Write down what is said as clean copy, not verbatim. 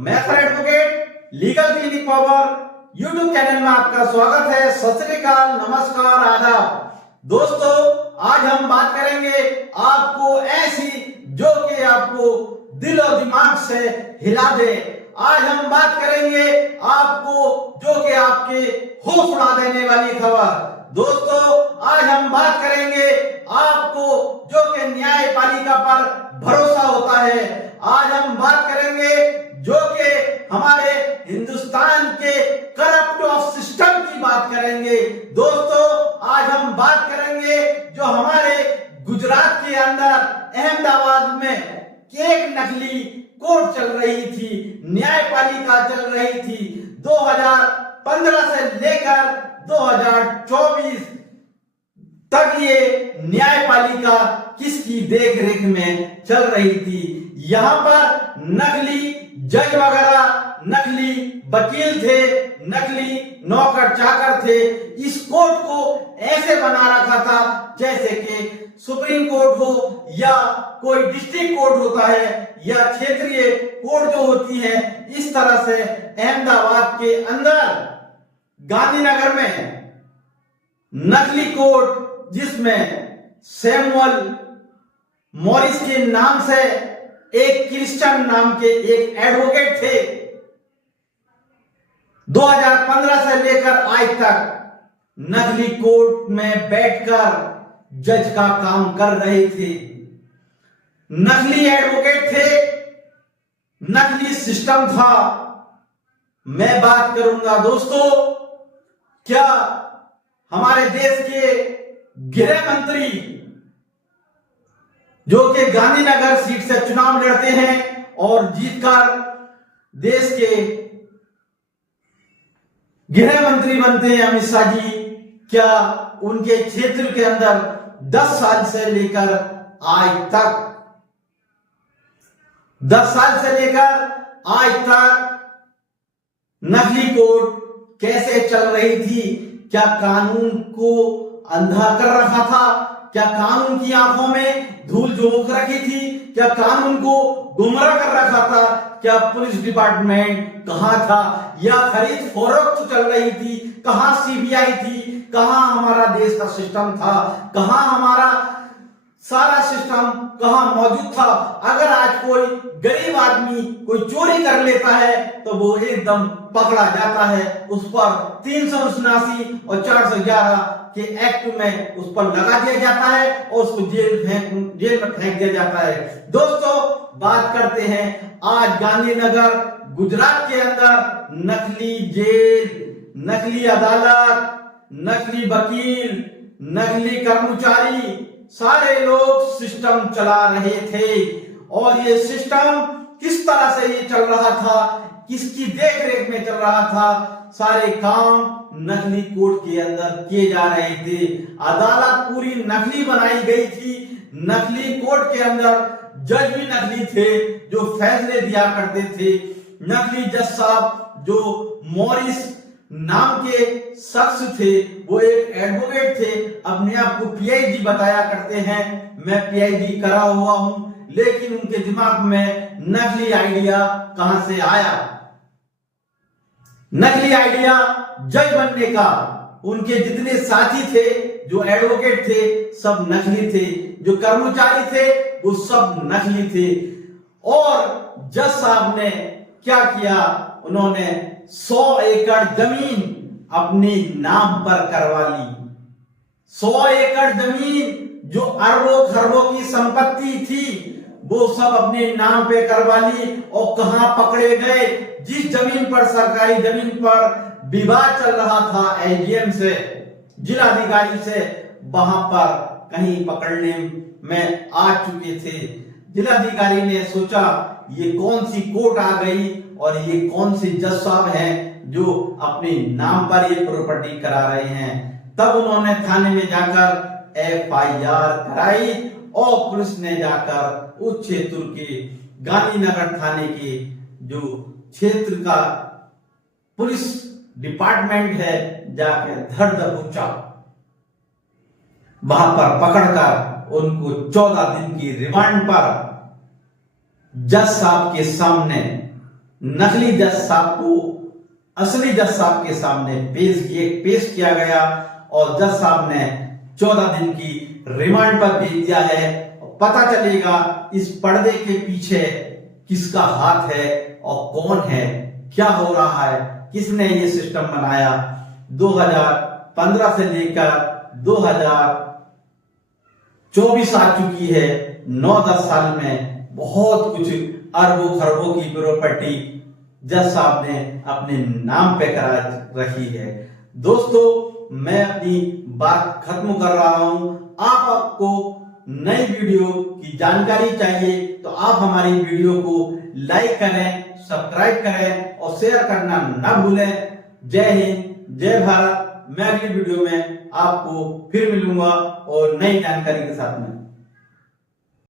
मैं sir advocate legal clinic power YouTube channel में आपका स्वागत है। सत श्री अकाल, नमस्कार, आदाब। दोस्तों, आज हम बात करेंगे आपको ऐसी जो कि आपको दिल और दिमाग से हिला दे। आज हम बात करेंगे आपको जो कि आपके होश उड़ा देने वाली खबर। दोस्तों, आज हम बात करेंगे आपको जो कि न्यायपालिका पर भरोसा होता है। आज हम बात करेंगे जो कि हमारे हिंदुस्तान के करप्ट ऑफ सिस्टम की बात करेंगे। दोस्तों, आज हम बात करेंगे जो हमारे गुजरात के अंदर अहमदाबाद में एक नकली कोर्ट चल रही थी, न्यायपालिका चल रही थी। 2015 से लेकर 2024 तक ये न्यायपालिका किसकी देखरेख में चल रही थी। यहाँ पर नकली जज वगैरह, नकली वकील थे, नकली नौकर चाकर थे। इस कोर्ट को ऐसे बना रखा था जैसे कि सुप्रीम कोर्ट हो या कोई डिस्ट्रिक्ट कोर्ट होता है या क्षेत्रीय कोर्ट जो होती है। इस तरह से अहमदाबाद के अंदर गांधीनगर में नकली कोर्ट, जिसमें सैमुअल मॉरिस के नाम से एक क्रिश्चियन नाम के एक एडवोकेट थे, 2015 से लेकर आज तक नकली कोर्ट में बैठकर जज का काम कर रहे थे। नकली एडवोकेट थे, नकली सिस्टम था। मैं बात करूंगा दोस्तों, क्या हमारे देश के गृह मंत्री जो कि गांधीनगर सीट से चुनाव लड़ते हैं और जीतकर देश के गृह मंत्री बनते हैं, अमित शाह जी, क्या उनके क्षेत्र के अंदर 10 साल से लेकर आज तक 10 साल से लेकर आज तक नकली कोर्ट कैसे चल रही थी? क्या कानून को अंधा कर रखा था? क्या कानून की आंखों में धूल झोंक रखी थी? क्या कानून को गुमराह कर रखा था? क्या पुलिस डिपार्टमेंट कहां था? या खरीद फरोख्त चल रही थी? कहां सीबीआई थी? कहां हमारा देश का सिस्टम था? कहां हमारा सारा सिस्टम कहां मौजूद था? अगर आज कोई गरीब आदमी कोई चोरी कर लेता है तो वो एकदम पकड़ा जाता है, उस पर 379 और 411 के एक्ट में उस पर लगा दिया जाता है और उसको जेल में फेंक दिया जाता है। दोस्तों, बात करते हैं आज गांधीनगर गुजरात के अंदर नकली जेल, नकली अदालत, नकली वकील, नकली कर्मचारी, सारे लोग सिस्टम चला रहे थे। और ये सिस्टम किस तरह से ये चल रहा था, किसकी देखरेख में चल रहा था? सारे काम नकली कोर्ट के अंदर किए जा रहे थे। अदालत पूरी नकली बनाई गई थी। नकली कोर्ट के अंदर जज भी नकली थे जो फैसले दिया करते थे। नकली जज साहब जो मॉरिस नाम के शख्स थे, वो एक एडवोकेट थे, अपने आप को पीएचडी बताया करते हैं। मैं पीएचडी करा हुआ हूं, लेकिन उनके दिमाग में नकली आइडिया कहां से आया? नकली आइडिया जज बनने का। उनके जितने साथी थे जो एडवोकेट थे सब नकली थे, जो कर्मचारी थे वो सब नकली थे। और जज साहब ने क्या किया? उन्होंने 100 एकड़ जमीन अपने नाम पर करवा ली। 100 एकड़ जमीन जो अरबों खरबों की संपत्ति थी वो सब अपने नाम पे करवा ली। और कहां पकड़े गए? जिस जमीन पर, सरकारी जमीन पर विवाद चल रहा था एसडीएम से, जिलाधिकारी से, वहां पर कहीं पकड़ने में आ चुके थे। जिलाधिकारी ने सोचा ये कौन सी कोर्ट आ गई और ये कौन से जज साहब हैं जो अपने नाम पर ये प्रॉपर्टी करा रहे हैं। तब उन्होंने थाने में जाकर एफआईआर कराई और पुलिस ने जाकर उस क्षेत्र के गांधीनगर थाने के जो क्षेत्र का पुलिस डिपार्टमेंट है जाकर धर दबोचा, वहां पर पकड़कर उनको 14 दिन की रिमांड पर जज साहब के सामने नकली जज साहब को असली जज साहब के सामने पेश किया गया और जज साहब ने 14 दिन की रिमांड पर भेज दिया है। पता चलेगा इस पर्दे के पीछे किसका हाथ है और कौन है, क्या हो रहा है, किसने ये सिस्टम बनाया। 2015 से लेकर 2024 आ चुकी है। 9-10 साल में बहुत कुछ अरबों खरबों की प्रॉपर्टी जज साहब ने अपने नाम पे करा रखी है। दोस्तों, मैं अपनी बात खत्म कर रहा हूं। आपको नई वीडियो की जानकारी चाहिए तो आप हमारी वीडियो को लाइक करें, सब्सक्राइब करें और शेयर करना ना भूलें। जय हिंद, जय भारत। मैं अगली वीडियो में आपको फिर मिलूंगा और नई जानकारी के साथ में।